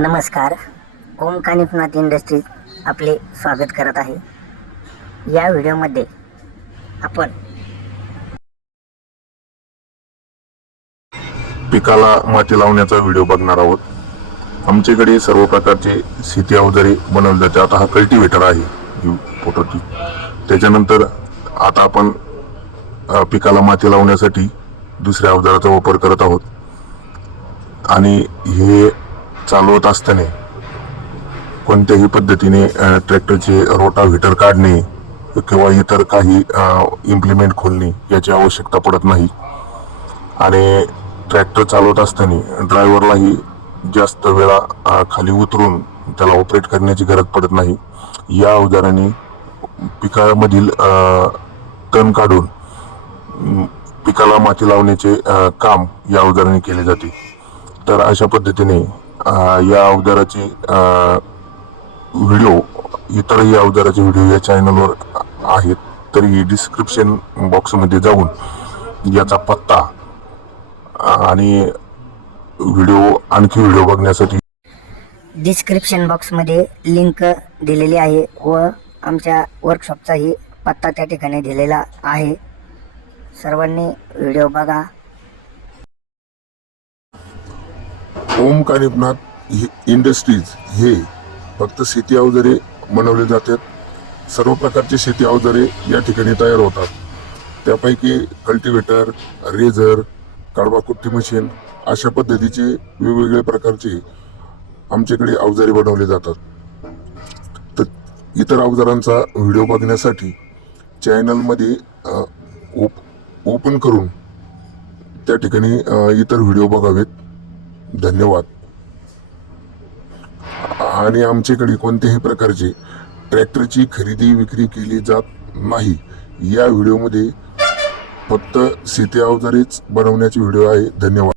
नमस्कार. ओम कानिफनाथ इंडस्ट्रीज आपले स्वागत करत आहे. या व्हिडिओमध्ये आपण पिकाला माती लावण्याचा व्हिडिओ बघणार आहोत. आमच्याकडे सर्व प्रकारचे शेती अवजारे बनवले जाते आता हा कल्टिवेटर आहे फोटोची त्याच्यानंतर आता आपण पिकाला माती लावण्यासाठी दुसऱ्या अवजाराचा वापर करत आहोत. आणि हे चालवत असताना कोणत्याही पद्धतीने ट्रॅक्टरचे ट्रॅक्टरचे रोटाव्हिटर काढणे किंवा इतर काही इम्प्लिमेंट खोलणे याची आवश्यकता पडत नाही. आणि ट्रॅक्टर चालवत असताना ड्रायव्हरलाही जास्त वेळा खाली उतरून त्याला ऑपरेट करण्याची गरज पडत नाही. या अवजाराने पिकामधील तण काढून पिकाला माती लावण्याचे काम या अवजाराने केले जाते. तर अशा पद्धतीने या अवजाराचे व्हिडिओ इतरही अवजाराचे व्हिडिओ या चॅनलवर आहेत. तरी डिस्क्रिप्शन बॉक्समध्ये जाऊन याचा पत्ता आणि व्हिडिओ आणखी व्हिडिओ बघण्यासाठी डिस्क्रिप्शन बॉक्समध्ये लिंक दिलेली आहे व आमच्या वर्कशॉपचाही पत्ता त्या ठिकाणी दिलेला आहे. सर्वांनी व्हिडिओ बघा. ओम कानिपनाथ इंडस्ट्रीज हे फक्त शेती अवजारे बनवले जातात. सर्व प्रकारचे शेती अवजारे या ठिकाणी तयार होतात. त्यापैकी कल्टिवेटर रेझर कडबा कुट्टी मशीन अशा पद्धतीचे वेगवेगळ्या प्रकारचे आमच्याकडे अवजारे बनवले जातात. तर इतर अवजारांचा व्हिडिओ बघण्यासाठी चॅनलमध्ये ओप ओपन करून त्या ठिकाणी इतर व्हिडिओ बघावेत. धन्यवाद. आणि आमच्याकडे कोणत्याही प्रकारचे ट्रॅक्टरची खरेदी विक्री केली जात नाही. या व्हिडिओमध्ये फक्त शेती अवजारेच बनवण्याचे व्हिडिओ आहे. धन्यवाद.